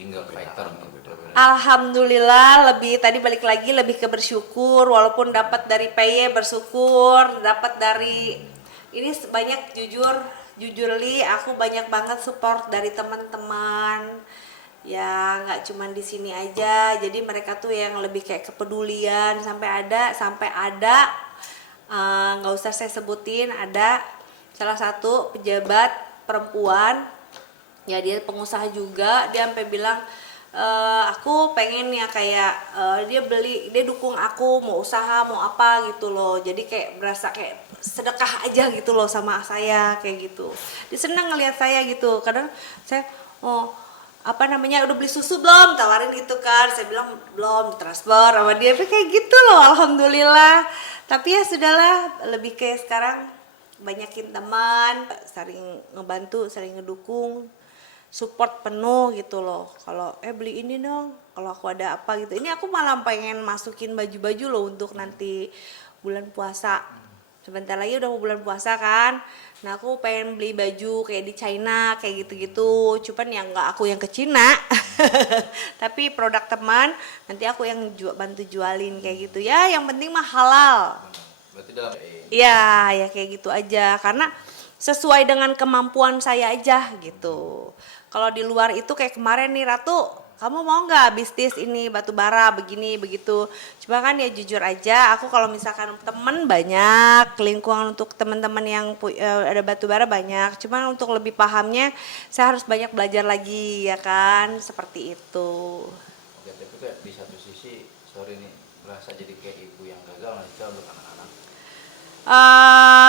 Single fighter gitu. Alhamdulillah tadi balik lagi lebih ke bersyukur, walaupun dapat dari PY bersyukur, dapat dari ini banyak jujur li aku banyak banget support dari teman-teman ya, nggak cuman di sini aja, jadi mereka tuh yang lebih kayak kepedulian sampai ada nggak usah saya sebutin, ada salah satu pejabat perempuan ya, dia pengusaha juga, dia sampai bilang aku pengen ya kayak dia dukung aku mau usaha mau apa gitu loh, jadi kayak berasa kayak sedekah aja gitu loh sama saya kayak gitu, dia senang ngelihat saya gitu. Kadang saya apa namanya udah beli susu belum, tawarin gitu kan, saya bilang belum, transfer sama dia kayak gitu loh, alhamdulillah. Tapi ya sudahlah, lebih kayak sekarang banyakin teman, saling ngebantu, saling ngedukung, support penuh gitu loh. Kalau beli ini dong, kalau aku ada apa gitu. Ini aku malah pengen masukin baju-baju loh untuk nanti bulan puasa. Sebentar lagi udah mau bulan puasa kan. Nah aku pengen beli baju kayak di China kayak gitu-gitu. Cuman yang nggak aku yang ke Cina, tapi produk teman. Nanti aku yang bantu jualin kayak gitu ya. Yang penting mah halal. Berarti dalam Iya, ya kayak gitu aja. Karena sesuai dengan kemampuan saya aja gitu. Kalau di luar itu kayak kemarin nih Ratu, kamu mau nggak bisnis ini batu bara begini begitu. Cuma kan ya jujur aja, aku kalau misalkan temen banyak, lingkungan untuk teman-teman yang ada batu bara banyak. Cuma untuk lebih pahamnya, saya harus banyak belajar lagi ya kan, seperti itu. Oke, tapi kayak di satu sisi sorry nih berasa jadi kayak ibu yang gagal nanti untuk anak-anak.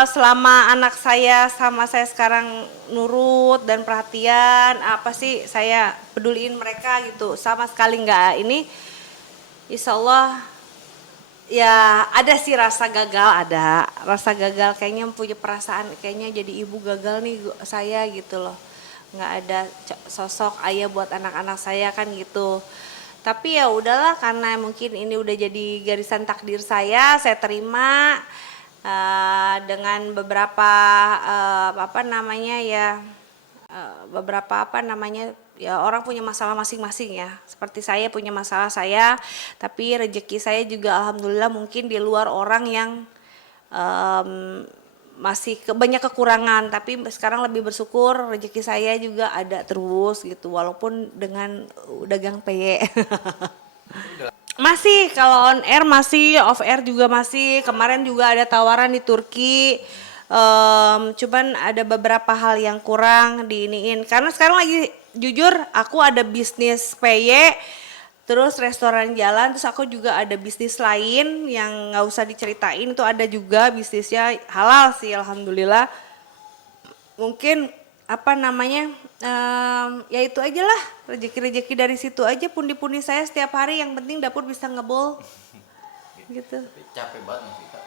Selama anak saya sama saya sekarang nurut dan perhatian, apa sih saya peduliin mereka gitu, sama sekali nggak ini, insya Allah ya ada sih rasa gagal kayaknya, punya perasaan kayaknya jadi ibu gagal nih saya gitu loh, nggak ada sosok ayah buat anak-anak saya kan gitu. Tapi ya udahlah, karena mungkin ini udah jadi garisan takdir saya terima dengan beberapa apa namanya ya, beberapa apa namanya ya, orang punya masalah masing-masing ya, seperti saya punya masalah saya, tapi rezeki saya juga alhamdulillah mungkin di luar orang yang masih banyak kekurangan, tapi sekarang lebih bersyukur rezeki saya juga ada terus gitu, walaupun dengan dagang peye. Masih, kalau on air masih, off air juga masih. Kemarin juga ada tawaran di Turki. Cuman ada beberapa hal yang kurang diiniin. Karena sekarang lagi jujur, aku ada bisnis PY, terus restoran jalan, terus aku juga ada bisnis lain yang nggak usah diceritain. Itu ada juga bisnisnya halal sih, alhamdulillah. Mungkin apa namanya, ya itu aja lah, rezeki-rezeki dari situ aja, pundi-pundi saya setiap hari, yang penting dapur bisa ngebol gitu. Tapi capek banget nggak sih kak?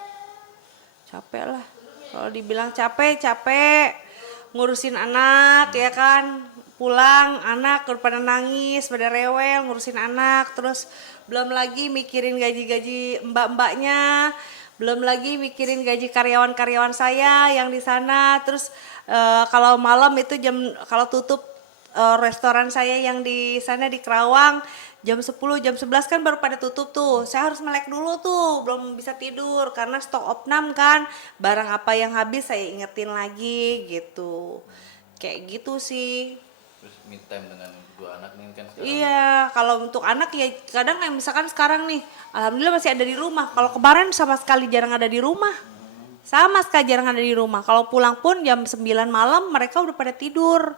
Capek lah, kalau dibilang capek ngurusin anak ya kan, pulang anak pada nangis pada rewel ngurusin anak, terus belum lagi mikirin gaji-gaji mbak-mbaknya, belum lagi mikirin gaji karyawan-karyawan saya yang di sana. Terus kalau malam itu kalau tutup restoran saya yang di sana di Kerawang jam 10 jam 11 kan baru pada tutup tuh. Saya harus melek dulu tuh, belum bisa tidur karena stok opnam kan. Barang apa yang habis saya ingetin lagi gitu. Kayak gitu sih. Terus mid time dengan dua anak nih kan sekarang. Iya, kalau untuk anak ya kadang kayak misalkan sekarang nih, alhamdulillah masih ada di rumah. Kalau kemarin sama sekali jarang ada di rumah. Sama sekali jarang ada di rumah. Kalau pulang pun jam 9 malam mereka udah pada tidur.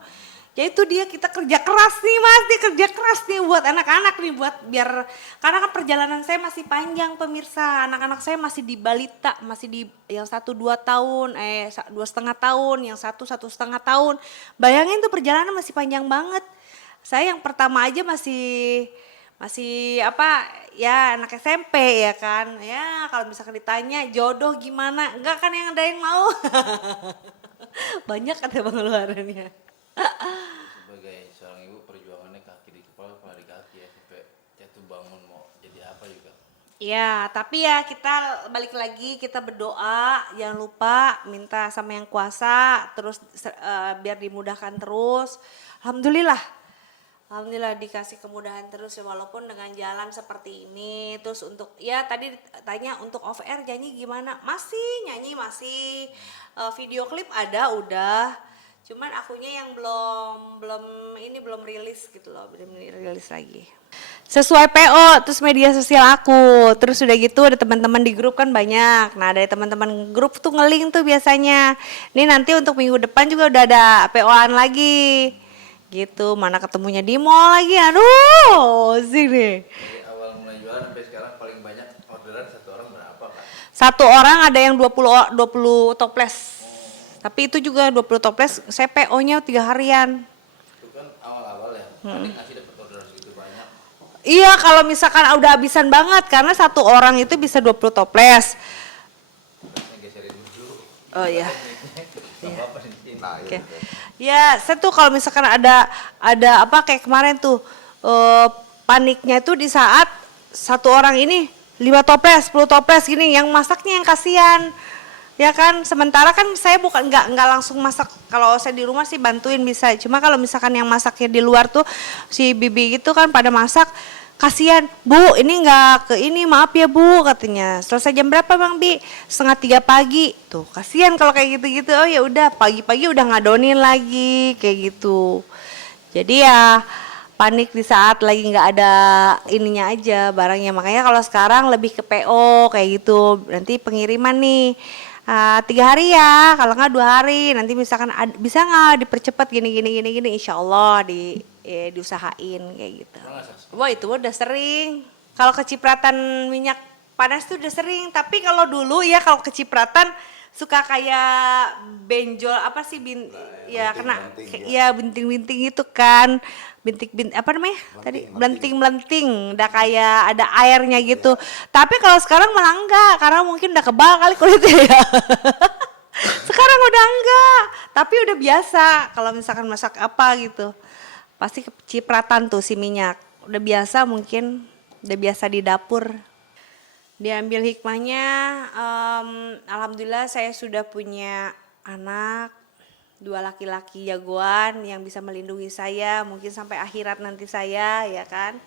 Ya itu dia, kita kerja keras nih Mas, kerja keras nih buat anak-anak nih, buat biar, karena kan perjalanan saya masih panjang pemirsa. Anak-anak saya masih di balita, masih di yang 1 2 tahun, 2,5 tahun, yang satu 1,5 tahun. Bayangin tuh perjalanan masih panjang banget. Saya yang pertama aja masih masih apa ya, anak SMP ya kan. Ya kalau misalkan ditanya jodoh gimana, enggak kan yang ada yang mau. Banyak kata pengeluarannya. Sebagai seorang ibu perjuangannya kaki di kepala kepala di kaki ya, sampai jatuh bangun mau jadi apa juga. Ya, tapi ya kita balik lagi, kita berdoa, jangan lupa minta sama yang kuasa, terus biar dimudahkan terus. Alhamdulillah, Alhamdulillah dikasih kemudahan terus ya, walaupun dengan jalan seperti ini. Terus untuk ya tadi tanya untuk off air nyanyi gimana? Masih nyanyi masih. Video klip ada udah. Cuman akunya yang belum belum ini belum rilis gitu loh, belum rilis lagi. Sesuai PO terus media sosial aku. Terus udah gitu ada teman-teman di grup kan banyak. Nah, dari teman-teman grup tuh nge-link tuh biasanya. Ini nanti untuk minggu depan juga udah ada PO-an lagi. Gitu, mana ketemunya di mall lagi, aduh sini. Dari awal mulai jualan sampai sekarang paling banyak orderan satu orang berapa Kak? Satu orang ada yang 20 toples, tapi itu juga 20 toples saya PO-nya 3 harian. Itu kan awal-awal ya, paling ngasih dapat orderan segitu banyak. Iya, kalau misalkan udah habisan banget karena satu orang itu bisa 20 toples. Orderannya geserin dulu. Oh iya. Gak apa-apa sih. Nah, Oke. Ya, saya tuh kalau misalkan ada apa kayak kemarin tuh paniknya itu di saat satu orang ini 5 toples, 10 toples gini, yang masaknya yang kasihan. Ya kan, sementara kan saya bukan nggak langsung masak. Kalau saya di rumah sih bantuin bisa. Cuma kalau misalkan yang masaknya di luar tuh si bibi gitu kan pada masak, kasihan, Bu, ini nggak ke ini, maaf ya Bu, katanya. Selesai jam berapa Bang Bi? 2:30 pagi. Tuh, kasihan kalau kayak gitu-gitu. Oh ya udah, pagi-pagi udah ngadonin lagi kayak gitu. Jadi ya panik di saat lagi nggak ada ininya aja barangnya. Makanya kalau sekarang lebih ke PO kayak gitu. Nanti pengiriman nih 3 hari ya, kalau nggak 2 hari. Nanti misalkan bisa nggak dipercepat gini, insya Allah diusahain kayak gitu. Wah itu udah sering. Kalau kecipratan minyak panas tuh udah sering. Tapi kalau dulu ya kalau kecipratan suka kayak benjol apa sih ya kena ya binting-binting itu kan. Apa namanya? Tadi belenting-belenting, udah kayak ada airnya gitu. Tapi kalau sekarang malah enggak karena mungkin udah kebal kali kulitnya ya. Sekarang udah enggak, tapi udah biasa kalau misalkan masak apa gitu. Pasti kecipratan tuh si minyak. Udah biasa mungkin, udah biasa di dapur. Diambil hikmahnya, alhamdulillah saya sudah punya anak, 2 laki-laki jagoan yang bisa melindungi saya mungkin sampai akhirat nanti saya ya kan.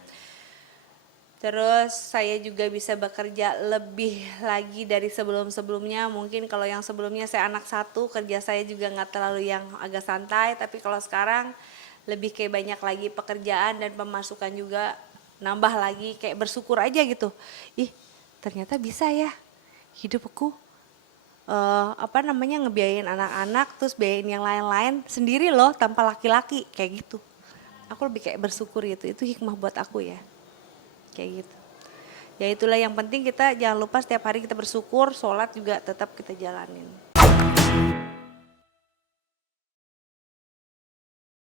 Terus saya juga bisa bekerja lebih lagi dari sebelum-sebelumnya. Mungkin kalau yang sebelumnya saya anak satu, kerja saya juga nggak terlalu yang agak santai. Tapi kalau sekarang lebih kayak banyak lagi pekerjaan dan pemasukan juga nambah lagi. Kayak bersyukur aja gitu. Ih ternyata bisa ya hidupku. Ngebiayain anak-anak terus biayain yang lain-lain sendiri loh tanpa laki-laki kayak gitu. Aku lebih kayak bersyukur gitu. Itu hikmah buat aku ya. Kayak gitu. Ya itulah yang penting kita jangan lupa setiap hari kita bersyukur, sholat juga tetap kita jalanin.